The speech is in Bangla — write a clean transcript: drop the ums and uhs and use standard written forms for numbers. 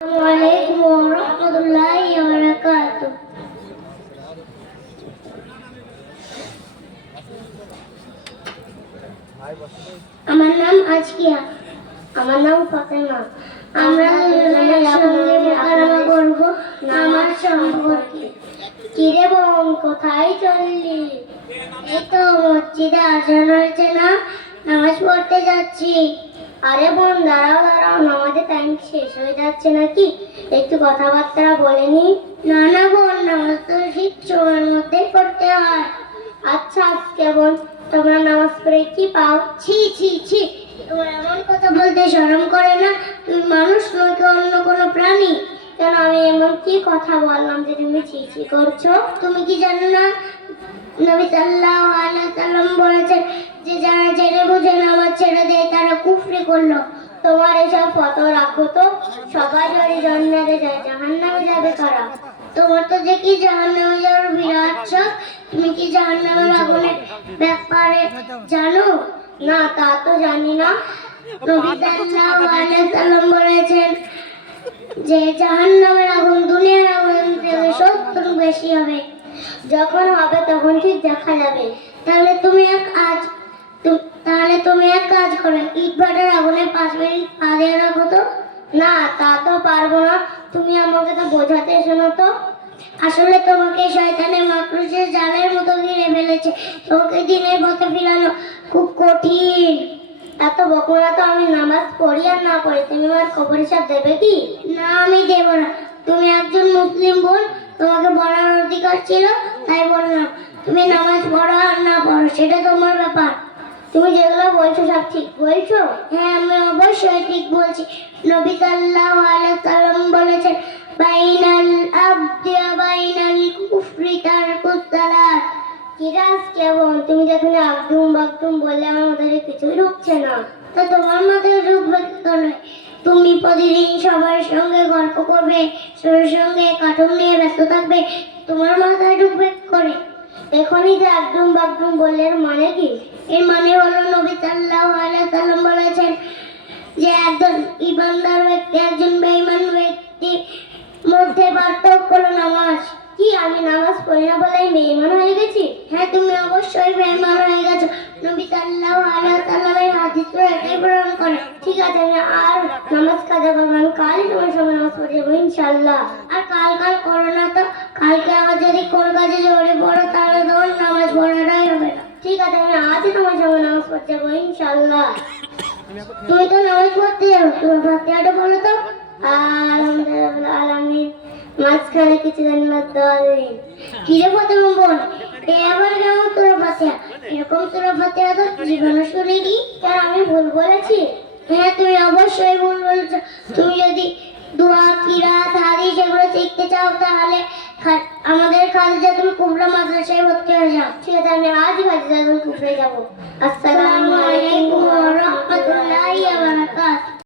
আসসালামু আলাইকুম ওয়া রাহমাতুল্লাহি ওয়া বারাকাতুহু। আমার নাম আজকিয়া। আমার নাম ফাতেমা। আমরা দুজনের সঙ্গে মোকাররমা করব নামাজ সম্পর্কে। কিরে বোন, কোথায় চললি? এই তো মসজিদে আজান হয়েছে না, নামাজ পড়তে যাচ্ছি। আরে বোন, দাঁড়াও দাঁড়াও, নামাজের টাইম শেষ হয়ে যাচ্ছে নাকি? একটু কথাবার্তা বলে নি। না না বোন, নামাজ তো ঠিক সময়ের মধ্যেই পড়তে হয়। আচ্ছা আজকে বোন, তোমরা নামাজ পড়ে কি পাও? ছি ছি ছি, তোমার এমন কথা বলতে শরম করে না? তুমি মানুষ নয়তো অন্য কোনো প্রাণী? কেন আমি এমন কি কথা বললাম যে তুমি ছি ছি করছো? তুমি কি জানো না নবী সাল্লাল্লাহু আলাইহি ওয়াসাল্লাম বলেছেন যে যারা জেনে বুঝে নামাজ ছেড়ে দেয় তারা কুফরি করলো। তোমার এসব ফটো রাখো তো। সবাই যদি জান্নাতে যায়, জাহান্নামে যাবে কারা? তোমার তো দেখি জাহান্নামে যাওয়ার বিরাট শখ। তুমি কি জাহান্নামের আগুনের ব্যাপারে জানো? না, তা তো জানি না। নবী সাল্লাল্লাহু আলাইহি ওয়াসাল্লাম বলেছেন যে জাহান্নামের আগুন দুনিয়ার আগুন থেকে 70 বেশি হবে। যখন হবে তখন ঠিক দেখা যাবে। তাহলে তুমি এক কাজ করো, ইট ভাটার আগুনে 5 মিনিট পা দিয়ে রাখো তো। না, তা তো পারবো না। তুমি আমাকে তো বোঝাতে শোনো তো। আসলে তোমাকে শয়তানের মাকড়সার জালের মতো ঘিরে ফেলেছে। তোমাকে দিনের পথে ফিরানো খুব কঠিন। এত বকরা তো আমি নামাজ পড়ি আর না পড়ি, তুমি আমার কবর হিসাব দেবে কি? না, আমি দেব না। তুমি একজন মুসলিম বোন, তোমাকে বলার অধিকার ছিল, তাই বললাম। তুমি নামাজ পড়ো আর না পড়ো সেটা তোমার ব্যাপার। তুমি যেগুলো বলছো সব ঠিক বলছো? হ্যাঁ, আমি অবশ্যই ঠিক বলছি। নবী সাল্লাল্লাহু আলাইহি ওয়াসাল্লাম বলেছেন বাইনাল আবদি ওয়া বাইনাল কুফরি তারকুস সালাত। কিরাস কেমন? তুমি যখন আব্দুম বাগদুম বললে আমার মাথায় কিছুই ঢুকছে না। তো তোমার মাথায় ঢুকবে কেন? তুমি প্রতিদিন সবার সঙ্গে গল্প করবে, সবার সঙ্গে কার্টুন নিয়ে ব্যস্ত থাকবে, তোমার মাথায় ঢুকবে করে? এখনই যে আব্দুম বাগদুম বললে এর মানে কি? এর মানে হলো নবী সাল্লাল্লাহু আলাইহি ওয়াসাল্লাম বলেছেন যে একজন ইমানদার ব্যক্তি একজন বেঈমান ব্যক্তির মধ্যে পার্থক্য হলো নামাজ। কি আমি নামাজ পড়ি না বলে আমি বেঈমান হয়ে গেছি? হ্যাঁ, তুমি অবশ্যই বেঈমান হয়ে গেছো। নবী সাল্লাল্লাহু আলাইহি ওয়াসাল্লামের হাদিস তো এটাই প্রমাণ করে। ঠিক আছে, আমি আর নামাজ কাজা করবো, আমি কালই তোমার সঙ্গে নামাজ পড়ে যাবো ইনশাআল্লাহ। আর কাল করো না তো। কালকে আবার যদি কোন কাজে জড়িয়ে পড়ো তাহলে তোমার নামাজ পড়াটাই হবে না। ঠিক আছে, আমি আজই তোমার সঙ্গে নামাজ পড়তে যাবো ইনশাআল্লাহ। তুমি তো নামাজ পড়তে যাও, তোমার ফাতিহাটা বলো তো। আলহামদুলিল্লাহ আলামিন, মাঝখানে কিছু জান্নাত দালিন। কি রে ফাতেমা বোন, এবার কেমন তোর ফাতিহা? এরকম তোর ফাতিহা তো জীবনে শুনিনি। কেন আমি ভুল বলেছি? হ্যাঁ, তুমি অবশ্যই ভুল বলেছো। তুমি যদি দোয়া কিরাত হাদিস এগুলো শিখতে চাও তাহলে আমাদের খাদিজাতুল কুবরা মাদ্রাসায় ভর্তি হয়ে যাও। ঠিক আছে, আমি আজই খাদিজাতুল কুবরায় যাবো। আসসালামু আলাইকুম ওয়া রাহমাতুল্লাহি ওয়া বারাকাতুহু।